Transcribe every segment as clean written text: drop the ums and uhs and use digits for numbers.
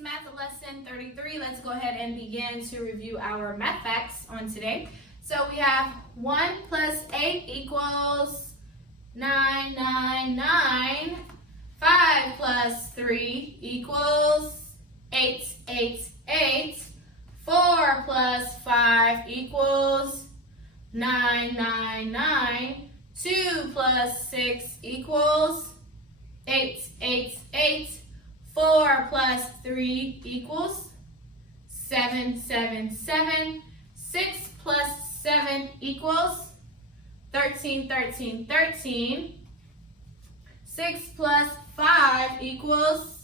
Math Lesson 33. Let's go ahead and begin to review our math facts on today. So we have 1 plus 8 equals 999. 5 plus 3 equals 888. 4 plus 5 equals 999. 2 plus 6 equals 888. 4 plus 3 equals 777. 6 plus 7 equals 13. 6 plus 5 equals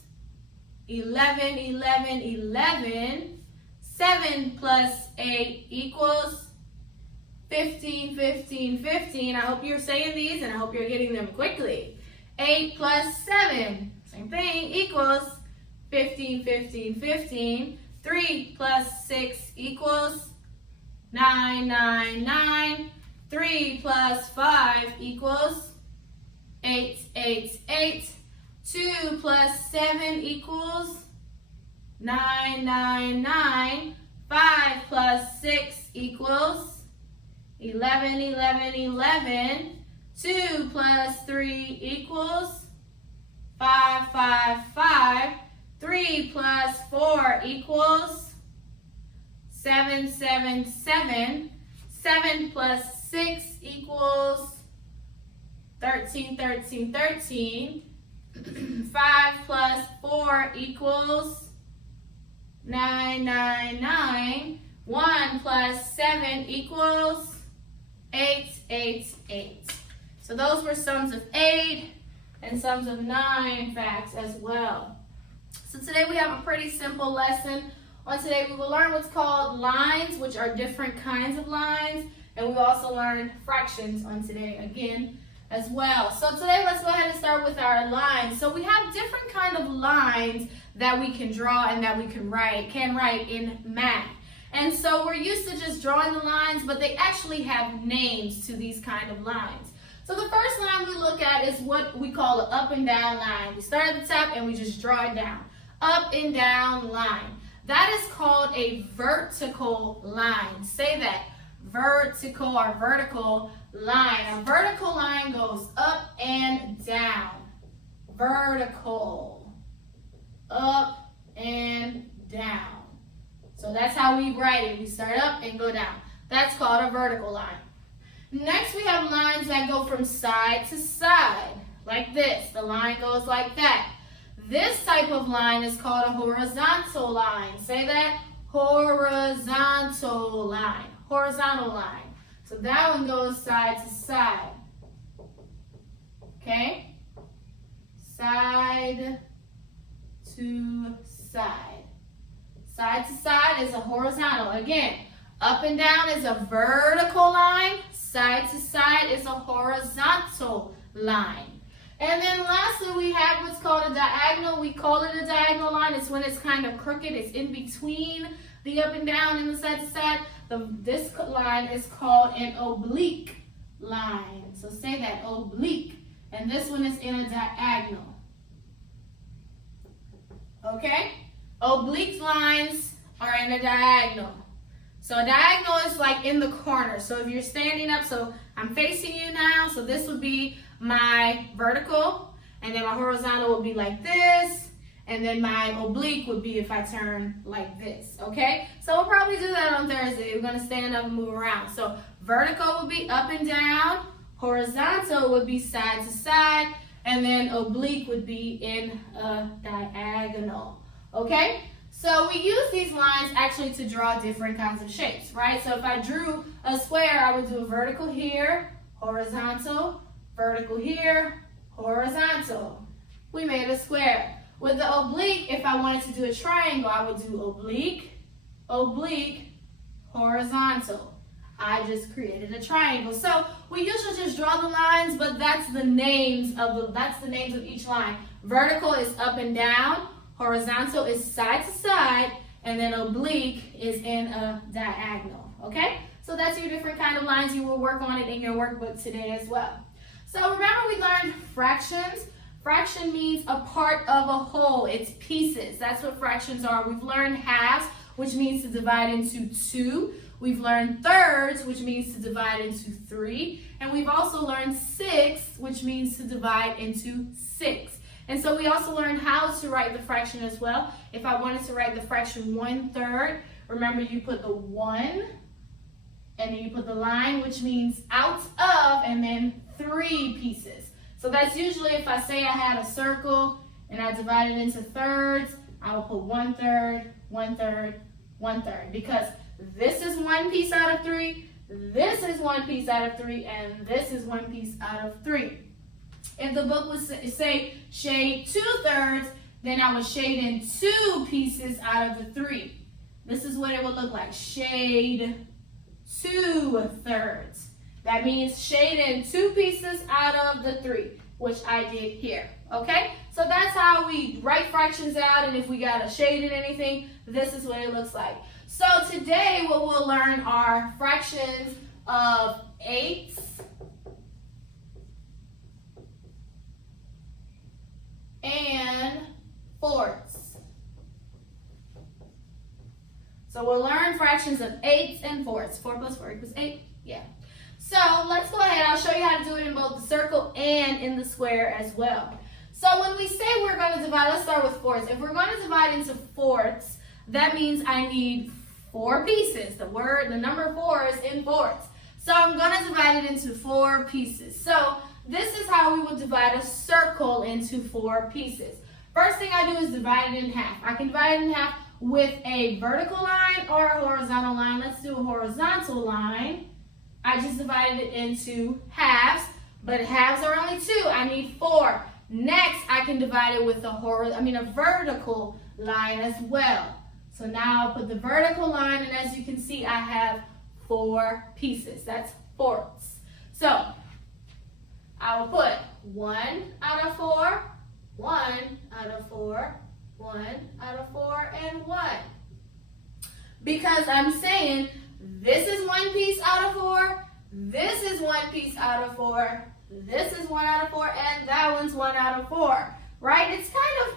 11. 7 plus 8 equals 15. I hope you're saying these and I hope you're getting them quickly. 8 plus 7, same thing, equals 15. 3 plus 6 equals 999. 3 plus 5 equals 888. 2 plus 7 equals 999. 5 plus 6 equals 11. 2 plus 3 equals 5. 3 plus 4 equals 7. 7 plus 6 equals 13. 5 plus 4 equals 999. 1 plus 7 equals 888. So those were sums of 8 and sums of 9 facts as well. So today we have a pretty simple lesson. On today we will learn what's called lines, which are different kinds of lines, and we will also learn fractions on today again as well. So today let's go ahead and start with our lines. So we have different kind of lines that we can draw and that we can write in math. And so we're used to just drawing the lines, but they actually have names to these kind of lines. So the first line we look at is what we call an up and down line. We start at the top and we just draw it down. Up and down line. That is called a vertical line. Say that. Vertical or vertical line. A vertical line goes up and down. Vertical. Up and down. So that's how we write it. We start up and go down. That's called a vertical line. Next, we have lines that go from side to side, like this. The line goes like that. This type of line is called a horizontal line. Say that. Horizontal line. Horizontal line. So that one goes side to side. Okay? Side to side. Side to side is a horizontal. Again, up and down is a vertical line. Side to side is a horizontal line. And then lastly, we have what's called a diagonal. We call it a diagonal line. It's when it's kind of crooked. It's in between the up and down and the side to side. This line is called an oblique line. So say that, oblique. And this one is in a diagonal. Okay? Oblique lines are in a diagonal. So a diagonal is like in the corner. So if you're standing up, so I'm facing you now, so this would be my vertical, and then my horizontal would be like this, and then my oblique would be if I turn like this, okay? So we'll probably do that on Thursday. We're gonna stand up and move around. So vertical would be up and down, horizontal would be side to side, and then oblique would be in a diagonal, okay? So we use these lines actually to draw different kinds of shapes, right? So if I drew a square, I would do a vertical here, horizontal, vertical here, horizontal. We made a square. With the oblique, if I wanted to do a triangle, I would do oblique, oblique, horizontal. I just created a triangle. So we usually just draw the lines, but that's the names of each line. Vertical is up and down. Horizontal is side to side, and then oblique is in a diagonal, okay? So that's your different kind of lines. You will work on it in your workbook today as well. So remember we learned fractions. Fraction means a part of a whole. It's pieces. That's what fractions are. We've learned halves, which means to divide into 2. We've learned thirds, which means to divide into 3. And we've also learned sixths, which means to divide into 6. And so we also learned how to write the fraction as well. If I wanted to write the fraction 1/3, remember you put the 1, and then you put the line, which means out of, and then 3 pieces. So that's usually if I say I had a circle and I divide it into thirds, I will put 1/3, 1/3, 1/3, because this is 1 piece out of 3, this is 1 piece out of 3, and this is 1 piece out of 3. If the book would say shade 2/3, then I would shade in 2 pieces out of the 3. This is what it would look like. Shade 2/3. That means shade in 2 pieces out of the 3, which I did here. Okay? So that's how we write fractions out, and if we got a shade in anything, this is what it looks like. So today what we'll learn are fractions of 8s and 4ths. So we'll learn fractions of 8s and 4ths. 4 plus 4 equals 8. Yeah. So let's go ahead. I'll show you how to do it in both the circle and in the square as well. So when we say we're going to divide, let's start with 4ths. If we're going to divide into 4ths, that means I need 4 pieces. The number 4 is in 4ths. So I'm going to divide it into 4 pieces. So this is how we would divide a circle into 4 pieces. First thing I do is divide it in half. I can divide it in half with a vertical line or a horizontal line. Let's do a horizontal line. I just divided it into halves, but halves are only 2. I need 4. Next, I can divide it with a vertical line as well. So now I'll put the vertical line, and as you can see, I have 4 pieces. That's 4ths. So I will put 1 out of 4, 1 out of 4, 1 out of 4, and 1. Because I'm saying this is 1 piece out of 4, this is 1 piece out of 4, this is 1 out of 4, and that one's 1 out of 4. Right? It's kind of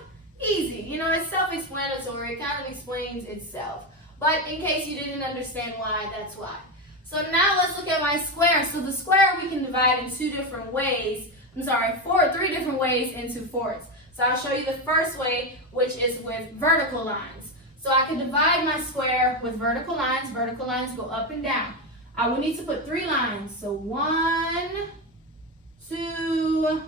easy. You know, it's self-explanatory. It kind of explains itself. But in case you didn't understand why, that's why. So now let's look at my square. So the square we can divide in 3 different ways into 4ths. So I'll show you the first way, which is with vertical lines. So I can divide my square with vertical lines. Vertical lines go up and down. I will need to put 3 lines. So 1, 2,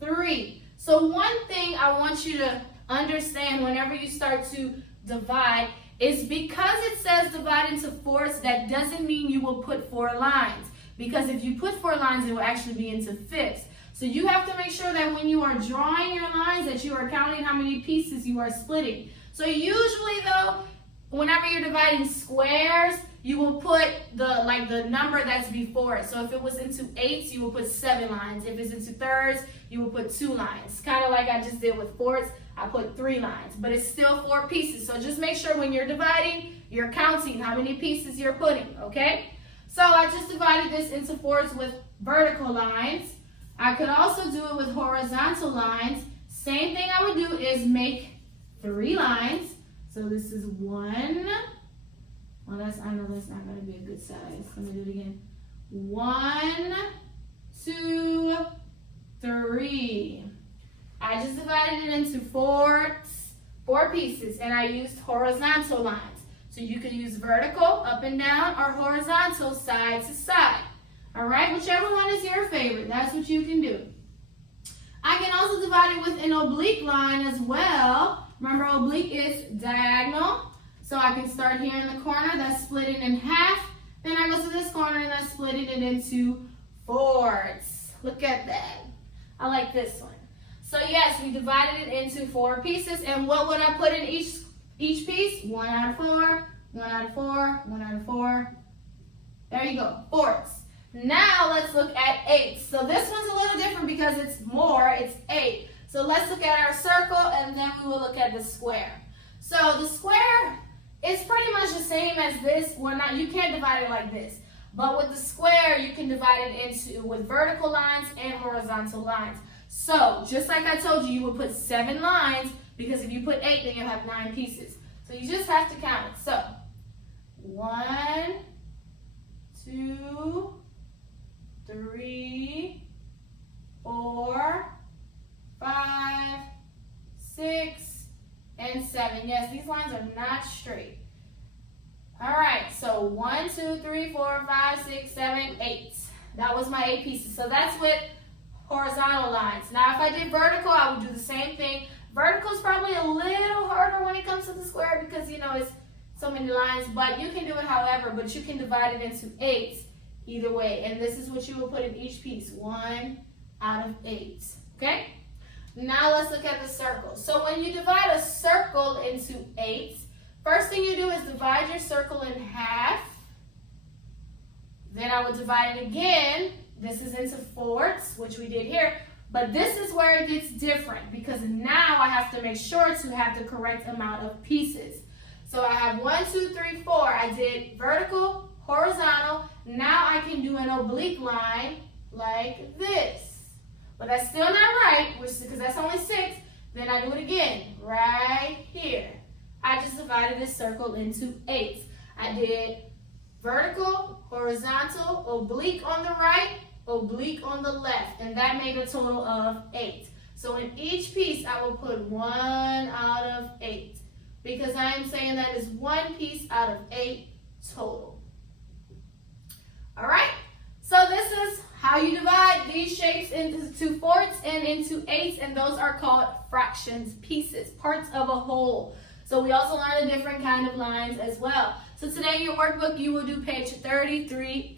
3. So one thing I want you to understand whenever you start to divide is because it says divide into 4ths, that doesn't mean you will put 4 lines. Because if you put 4 lines, it will actually be into 5ths. So you have to make sure that when you are drawing your lines that you are counting how many pieces you are splitting. So usually though, whenever you're dividing squares, you will put the number that's before it. So if it was into 8s, you will put 7 lines. If it's into thirds, you will put 2 lines. Kind of like I just did with 4ths, I put 3 lines. But it's still 4 pieces. So just make sure when you're dividing, you're counting how many pieces you're putting, okay? So I just divided this into 4ths with vertical lines. I could also do it with horizontal lines. Same thing I would do is make 3 lines. So this is 1. Well, I know that's not going to be a good size. Let me do it again. 1, 2, 3. I just divided it into 4 pieces, and I used horizontal lines. So you could use vertical, up and down, or horizontal, side to side. All right, whichever one is your favorite, that's what you can do. I can also divide it with an oblique line as well. Remember, oblique is diagonal. So I can start here in the corner, that's split it in half. Then I go to this corner and that's splitting it into 4ths. Look at that. I like this one. So yes, we divided it into 4 pieces. And what would I put in each piece? 1 out of 4, 1 out of 4, 1 out of 4. There you go, 4ths. Now let's look at 8s. So this one's a little different because it's 8. So let's look at our circle and then we will look at the square. So the square is pretty much the same as this. You can't divide it like this. But with the square, you can divide it with vertical lines and horizontal lines. So just like I told you, you would put 7 lines, because if you put 8, then you'll have 9 pieces. So you just have to count it. So 1, 2, 3, 4, 5, 6, and 7. Yes, these lines are not straight. All right, so 1, 2, 3, 4, 5, 6, 7, 8. That was my 8 pieces. So that's with horizontal lines. Now, if I did vertical, I would do the same thing. Vertical is probably a little harder when it comes to the square because, you know, it's so many lines, but you can do it however, but you can divide it into 8 either way. And this is what you will put in each piece, 1 out of 8, okay? Now let's look at the circle. So when you divide a circle into 8, first thing you do is divide your circle in half. Then I would divide it again. This is into 4ths, which we did here. But this is where it gets different because now I have to make sure to have the correct amount of pieces. So I have 1, 2, 3, 4. I did vertical, horizontal. Now I can do an oblique line like this. But that's still not right, because that's only 6. Then I do it again, right here. I just divided this circle into 8. I did vertical, horizontal, oblique on the right, oblique on the left, and that made a total of 8. So in each piece, I will put 1 out of 8, because I am saying that is 1 piece out of 8 total. All right, so this is how you divide these shapes into 4ths and into 8ths, and those are called fractions, pieces, parts of a whole. So we also learned a different kind of lines as well. So today in your workbook, you will do page 33.